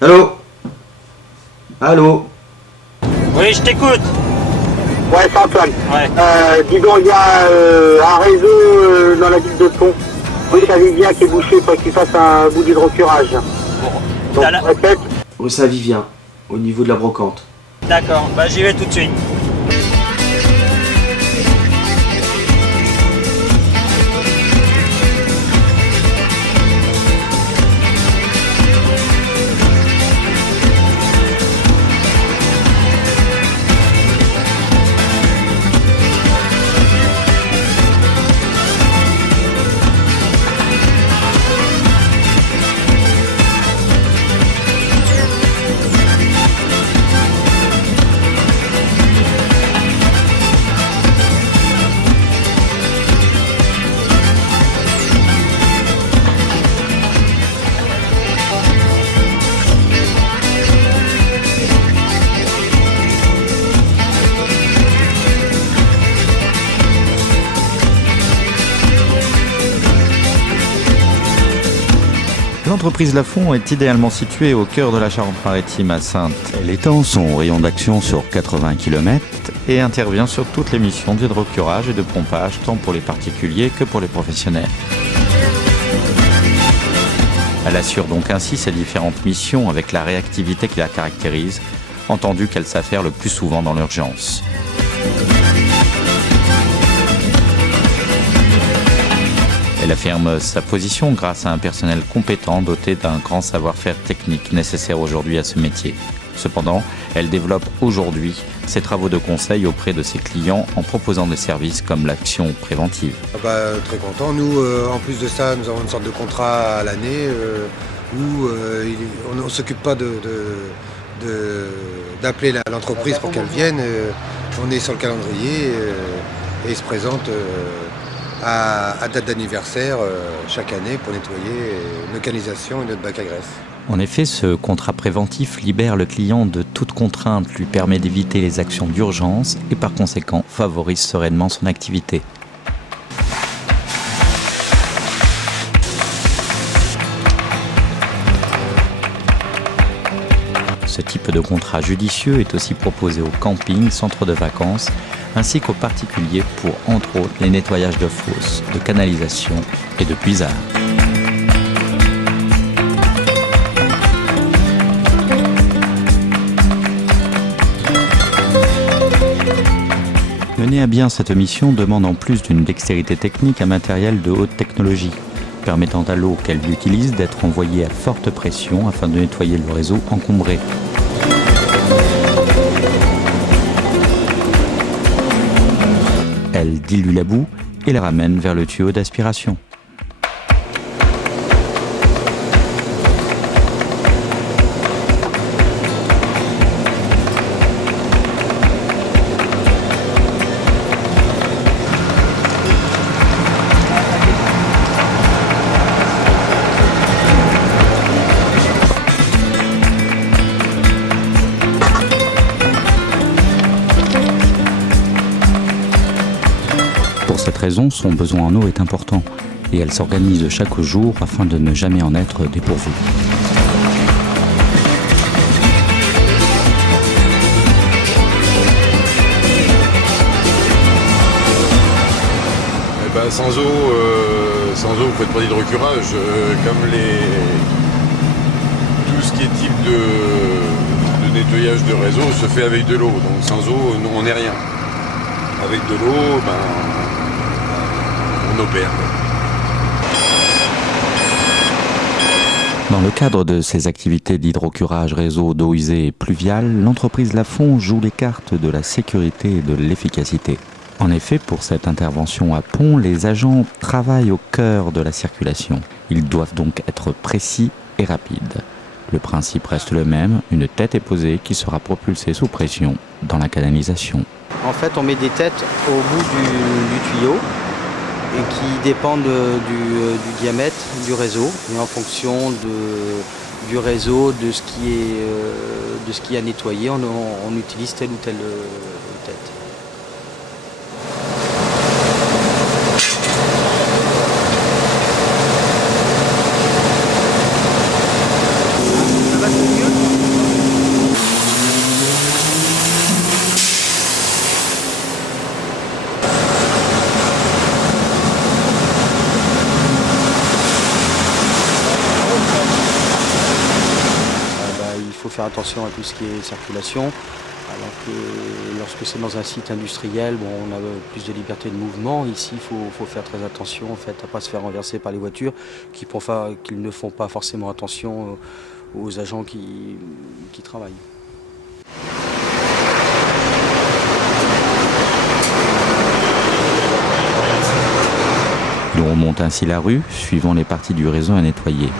Allô? Allô? Oui, je t'écoute. Ouais, c'est Antoine. Ouais. Dis donc, il y a un réseau dans la ville de Pont. Rue Saint-Vivien qui est bouché pour qu'il fasse un bout d'hydrocurage. Donc, T'as la- répète. Rue Saint-Vivien, au niveau de la brocante. D'accord, bah j'y vais tout de suite. L'entreprise Lafond est idéalement située au cœur de la Charente-Maritime à Saintes. Elle étend son rayon d'action sur 80 km et intervient sur toutes les missions d'hydrocurage et de pompage, tant pour les particuliers que pour les professionnels. Elle assure donc ainsi ses différentes missions avec la réactivité qui la caractérise, entendu qu'elle s'affaire le plus souvent dans l'urgence. Elle affirme sa position grâce à un personnel compétent doté d'un grand savoir-faire technique nécessaire aujourd'hui à ce métier. Cependant, elle développe aujourd'hui ses travaux de conseil auprès de ses clients en proposant des services comme l'action préventive. Très content. Nous, en plus de ça, nous avons une sorte de contrat à l'année où on ne s'occupe pas d'appeler l'entreprise pour qu'elle vienne. On est sur le calendrier et il se présente à date d'anniversaire chaque année pour nettoyer nos canalisations et notre bac à graisse. En effet, ce contrat préventif libère le client de toute contrainte, lui permet d'éviter les actions d'urgence et par conséquent favorise sereinement son activité. Ce type de contrat judicieux est aussi proposé aux campings, centres de vacances, ainsi qu'aux particuliers pour, entre autres, les nettoyages de fosses, de canalisations et de puisards. Mener à bien cette mission demande en plus d'une dextérité technique un matériel de haute technologie, permettant à l'eau qu'elle utilise d'être envoyée à forte pression afin de nettoyer le réseau encombré. Elle dilue la boue et la ramène vers le tuyau d'aspiration. Pour cette raison, son besoin en eau est important et elle s'organise chaque jour afin de ne jamais en être dépourvue. Sans eau, vous faites pas d'hydrocurage. Tout ce qui est type de nettoyage de réseau se fait avec de l'eau. Donc sans eau, nous, on n'est rien. Avec de l'eau, on opère. Dans le cadre de ses activités d'hydrocurage réseau d'eau usée et pluviale, l'entreprise Lafond joue les cartes de la sécurité et de l'efficacité. En effet, pour cette intervention à Pont, les agents travaillent au cœur de la circulation. Ils doivent donc être précis et rapides. Le principe reste le même, une tête est posée qui sera propulsée sous pression dans la canalisation. En fait, on met des têtes au bout du tuyau et qui dépendent du diamètre du réseau. Et en fonction du réseau, de ce qui est à nettoyer, on utilise telle ou telle tête. Ça va mieux ? faire attention à tout ce qui est circulation, alors que lorsque c'est dans un site industriel, bon, on a plus de liberté de mouvement. Ici, il faut faire très attention en fait, à ne pas se faire renverser par les voitures qui ne font pas forcément attention aux agents qui travaillent. On remonte ainsi la rue, suivant les parties du réseau à nettoyer.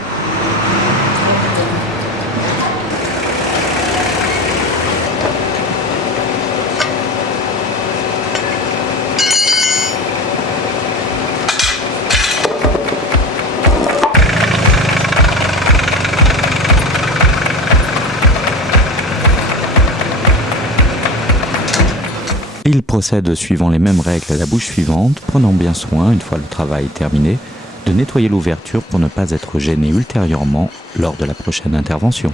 Il procède suivant les mêmes règles à la bouche suivante, prenant bien soin, une fois le travail terminé, de nettoyer l'ouverture pour ne pas être gêné ultérieurement lors de la prochaine intervention.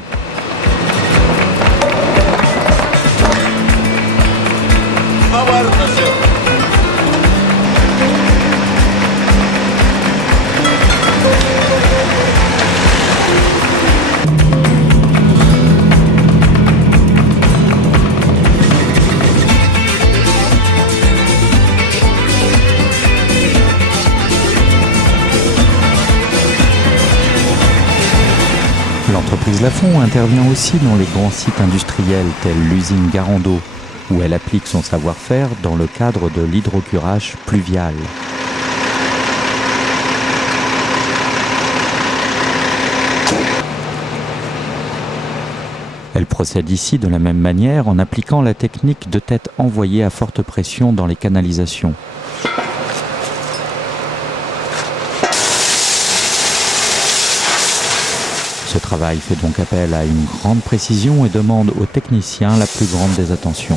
L'entreprise Lafon intervient aussi dans les grands sites industriels tels l'usine Garando, où elle applique son savoir-faire dans le cadre de l'hydrocurage pluvial. Elle procède ici de la même manière en appliquant la technique de tête envoyée à forte pression dans les canalisations. Ce travail fait donc appel à une grande précision et demande aux techniciens la plus grande des attentions.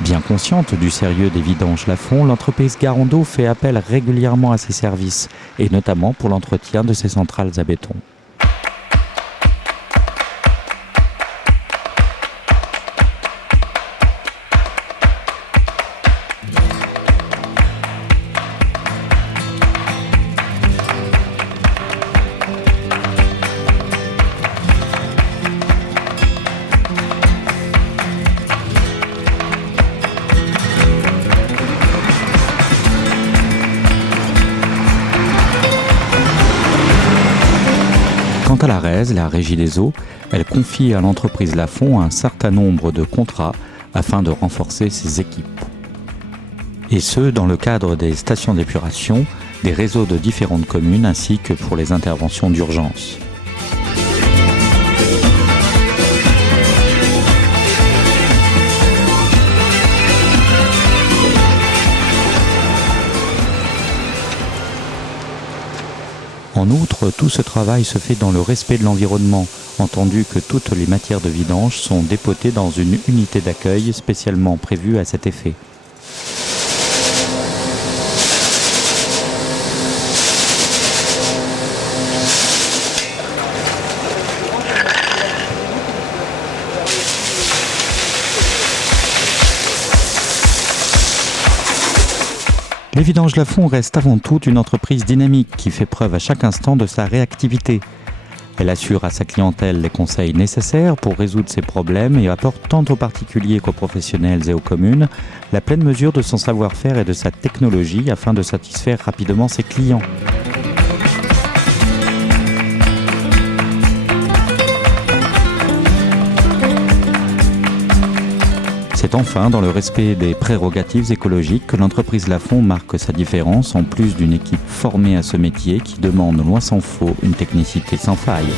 Bien consciente du sérieux des vidanges Lafon, l'entreprise Garando fait appel régulièrement à ses services, et notamment pour l'entretien de ses centrales à béton. Quant à la RES, la Régie des eaux, elle confie à l'entreprise Lafon un certain nombre de contrats afin de renforcer ses équipes. Et ce, dans le cadre des stations d'épuration, des réseaux de différentes communes ainsi que pour les interventions d'urgence. En outre, tout ce travail se fait dans le respect de l'environnement, entendu que toutes les matières de vidange sont dépotées dans une unité d'accueil spécialement prévue à cet effet. Les vidanges Lafon reste avant tout une entreprise dynamique qui fait preuve à chaque instant de sa réactivité. Elle assure à sa clientèle les conseils nécessaires pour résoudre ses problèmes et apporte tant aux particuliers qu'aux professionnels et aux communes la pleine mesure de son savoir-faire et de sa technologie afin de satisfaire rapidement ses clients. C'est enfin dans le respect des prérogatives écologiques que l'entreprise Lafon marque sa différence en plus d'une équipe formée à ce métier qui demande loin s'en faut une technicité sans faille.